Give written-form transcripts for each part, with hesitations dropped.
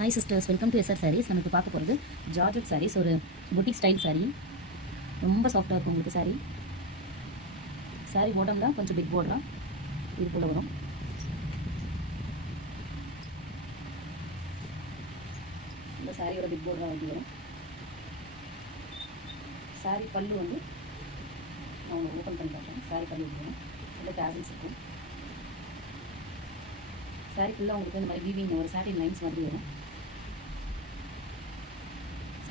Hi sisters, welcome to S R sarees. நமக்கு பார்க்க போகிறது ஜார்ஜெட் சாரீஸ். ஒரு புட்டிக் ஸ்டைல் சாரீ, ரொம்ப சாஃப்டாக இருக்கும் உங்களுக்கு சாரீ. சாரீ பாட்டம் தான் கொஞ்சம் பிக் பார்டராக இது போல் வரும். இந்த சாரியோட பிக் பார்டராக வந்து வரும். சாரீ பல்லு வந்து அவங்க ஓப்பன் பண்ணி பார்க்குறேன். சாரீ பல்லு வரும், நல்ல டேசல்ஸ் இருக்கும். சாரீ ஃபுல்லாக உங்களுக்கு இந்த மாதிரி வீவிங் ஒரு சாட்டின் லைன்ஸ் மாதிரி வரும்.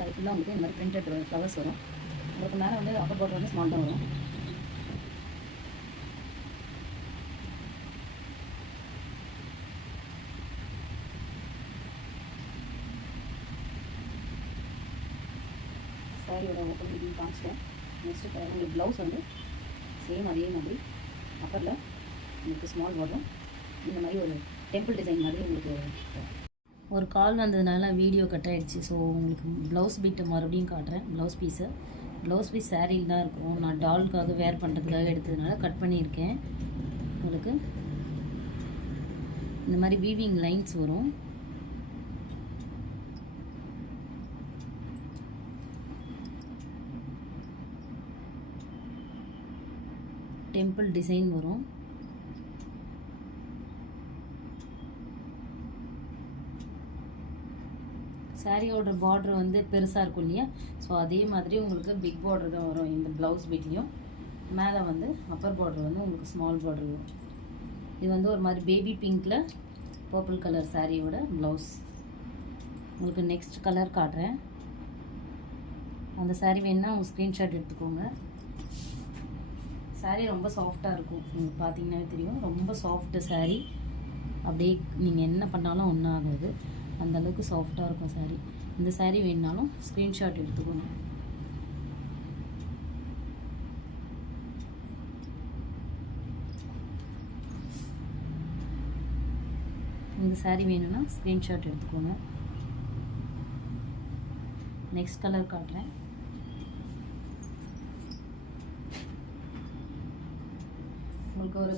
சாரி ஃபுல்லாக உங்களுக்கு இந்த மாதிரி பிரிண்டட் ஃப்ளவர்ஸ் வரும். உங்களுக்கு மேலே வந்து அப்பர் பார்டர் வந்து ஸ்மால் தான் வரும். சாரியோட ஓப்பன் பண்ணி காமிச்சிட்டேன். நெக்ஸ்ட்டு உங்களுக்கு ப்ளவுஸ் வந்து சேம் அதே மாதிரி அப்பரில் உங்களுக்கு ஸ்மால் பார்டரும் இந்த மாதிரி ஒரு டெம்பிள் டிசைன் மாதிரி உங்களுக்கு ஒரு கால் வந்ததுனால வீடியோ கட் ஆகிடுச்சு. ஸோ உங்களுக்கு ப்ளவுஸ் பீட்டை மறுபடியும் காட்டுறேன். ப்ளவுஸ் பீஸ் சாரியில் தான் இருக்கும். நான் டாலுக்காக வேர் பண்ணுறதுக்காக எடுத்ததுனால கட் பண்ணியிருக்கேன். உங்களுக்கு இந்த மாதிரி வீவிங் லைன்ஸ் வரும். டெம்பிள் டிசைன் வரும். சாரியோட பார்டர் வந்து பெருசாக இருக்கும் இல்லையா, ஸோ அதே மாதிரி உங்களுக்கு பிக் பார்டர் தான் வரும். இந்த ப்ளவுஸ் பீட்லேயும் மேலே வந்து அப்பர் பார்டர் வந்து உங்களுக்கு ஸ்மால் பார்டர் வரும். இது வந்து ஒரு மாதிரி பேபி பிங்க்கில் பர்பிள் கலர் சாரியோட ப்ளவுஸ். உங்களுக்கு நெக்ஸ்ட் கலர் காட்டுறேன். அந்த சாரீ வேணுன்னா உங்கள் ஸ்க்ரீன்ஷாட் எடுத்துக்கோங்க. சாரீ ரொம்ப சாஃப்டாக இருக்கும். உங்களுக்கு பார்த்தீங்கன்னாவே தெரியும், ரொம்ப சாஃப்ட்டு சாரீ. அப்படியே நீங்கள் என்ன பண்ணாலும் ஒன்றும் ஆகாது, அந்தளவுக்கு சாஃப்டாக இருக்கும் சாரீ. இந்த சாரீ வேணுனாலும் ஸ்க்ரீன்ஷாட் எடுத்துக்கணும். இந்த சாரீ வேணும்னா ஸ்க்ரீன்ஷாட் எடுத்துக்கோங்க. நெக்ஸ்ட் கலர் காட்டுறேன். உங்களுக்கு ஒரு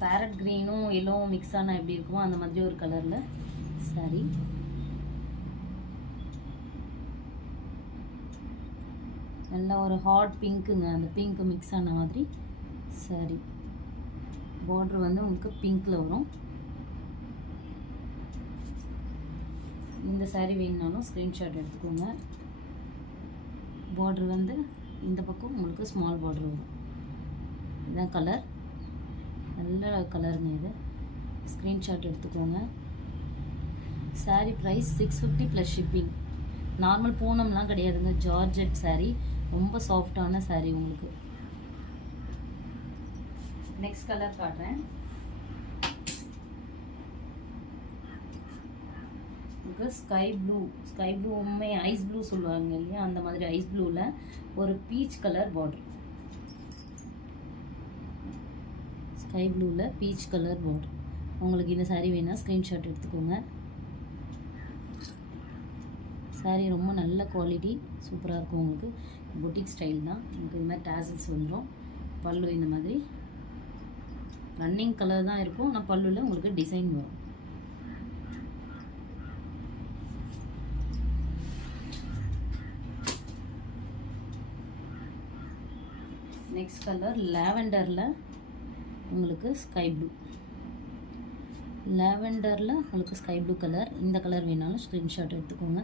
பேரட் க்ரீனும் எல்லோவும் மிக்ஸ் ஆனால் எப்படி இருக்குமோ அந்த மாதிரி ஒரு கலரில் சாரீ. நல்லா ஒரு ஹாட் பிங்க்குங்க, அந்த பிங்க் மிக்ஸ் ஆன மாதிரி சாரீ. பார்டர் வந்து உங்களுக்கு பிங்க்கில் வரும். இந்த சாரீ வேணுனாலும் ஸ்க்ரீன்ஷாட் எடுத்துக்கோங்க. பார்டர் வந்து இந்த பக்கம் உங்களுக்கு ஸ்மால் பார்டர் வரும். இதுதான் கலர், நல்ல கலருங்க. இது ஸ்க்ரீன்ஷாட் எடுத்துக்கோங்க. Sari price 650 plus shipping. Normal பூனம்லாம் கிடையாதுங்க, ஜார்ஜெட் சாரீ. ரொம்ப சாஃப்டான சாரீ உங்களுக்கு. நெக்ஸ்ட் கலர் காட்டுறேன். உங்களுக்கு ஸ்கை ப்ளூ உண்மை ஐஸ் ப்ளூ சொல்லுவாங்க இல்லையா, அந்த மாதிரி ஐஸ் ப்ளூவில் ஒரு பீச் கலர் பார்டர். ஸ்கை ப்ளூவில் பீச் கலர் பார்டர். உங்களுக்கு இந்த சாரீ வேணால் ஸ்க்ரீன்ஷாட் எடுத்துக்கோங்க. சாரீ ரொம்ப நல்ல குவாலிட்டி, சூப்பராக இருக்கும். உங்களுக்கு புட்டிக் ஸ்டைல் தான். உங்களுக்கு இந்த மாதிரி டேசல்ஸ் வந்துடும். பல்லு இந்த மாதிரி ரன்னிங் கலர் தான் இருக்கும், ஆனால் பல்லுவில் உங்களுக்கு டிசைன் வரும். நெக்ஸ்ட் கலர் லாவெண்டரில் உங்களுக்கு ஸ்கை ப்ளூ. லாவெண்டரில் உங்களுக்கு ஸ்கை ப்ளூ கலர். இந்த கலர் வேணாலும் ஸ்க்ரீன்ஷாட் எடுத்துக்கோங்க.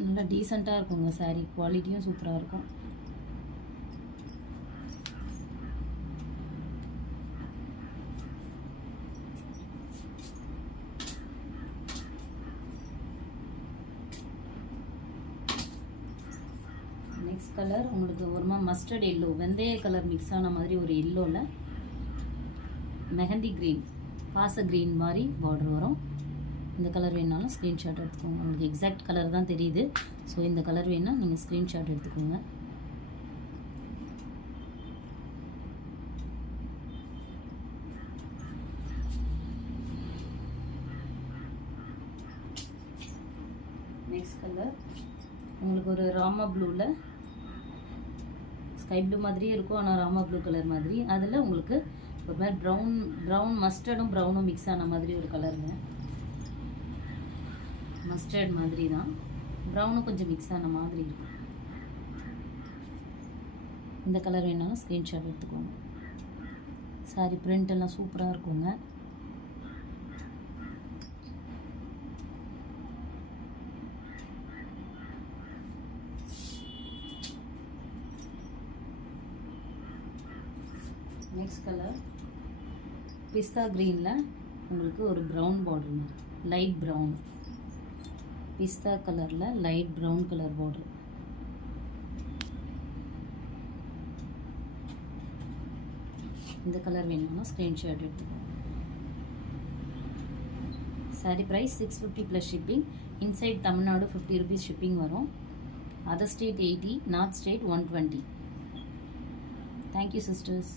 நல்லா டீசெண்டாக இருக்குங்க சாரீ, குவாலிட்டியும் சூப்பராக இருக்கும். நெக்ஸ்ட் கலர் உங்களுக்கு ஒருமா மஸ்டர்ட் எல்லோ, வெந்தய கலர் மிக்ஸ் ஆன மாதிரி ஒரு எல்லோவில் மெஹந்தி க்ரீன், பாச க்ரீன் மாதிரி பார்டர் வரும். இந்த கலர் வேணுனாலும் ஸ்க்ரீன்ஷாட் எடுத்துக்கோங்க. உங்களுக்கு எக்ஸாக்ட் கலர் தான் தெரியுது, ஸோ இந்த கலர் வேணுன்னா நீங்கள் ஸ்க்ரீன்ஷாட் எடுத்துக்கோங்க. நெக்ஸ்ட் கலர் உங்களுக்கு ஒரு ராமா ப்ளூவில் ஸ்கை ப்ளூ மாதிரியே இருக்கும், ஆனால் ராமா ப்ளூ கலர் மாதிரி. அதில் உங்களுக்கு ஒரு மாதிரி ப்ரௌன் மஸ்டர்டும் ப்ரௌனும் மிக்ஸ் ஆன மாதிரி ஒரு கலருங்க. மஸ்டர்ட் மாதிரி தான், ப்ரௌனும் கொஞ்சம் மிக்ஸ் ஆன மாதிரி இருக்கும். இந்த கலர் வேணாலும் ஸ்க்ரீன்ஷாட் எடுத்துக்கோங்க. சாரி பிரிண்ட் எல்லாம் சூப்பராக இருக்குங்க. நெக்ஸ்ட் கலர் பிஸ்தா க்ரீனில் உங்களுக்கு ஒரு ப்ரௌன் பார்டர் மாதிரி, லைட் ப்ரௌன், பிஸ்தா கலரில் லைட் ப்ரௌன் கலர் பார்டர். இந்த கலர் வேணும்னா ஸ்க்ரீன்ஷாட் எடுத்துக்கோங்க. Sari price 650 plus shipping. Inside Tamil Nadu 50 rupees shipping வரும். Other state 80, north state 120. Thank you sisters.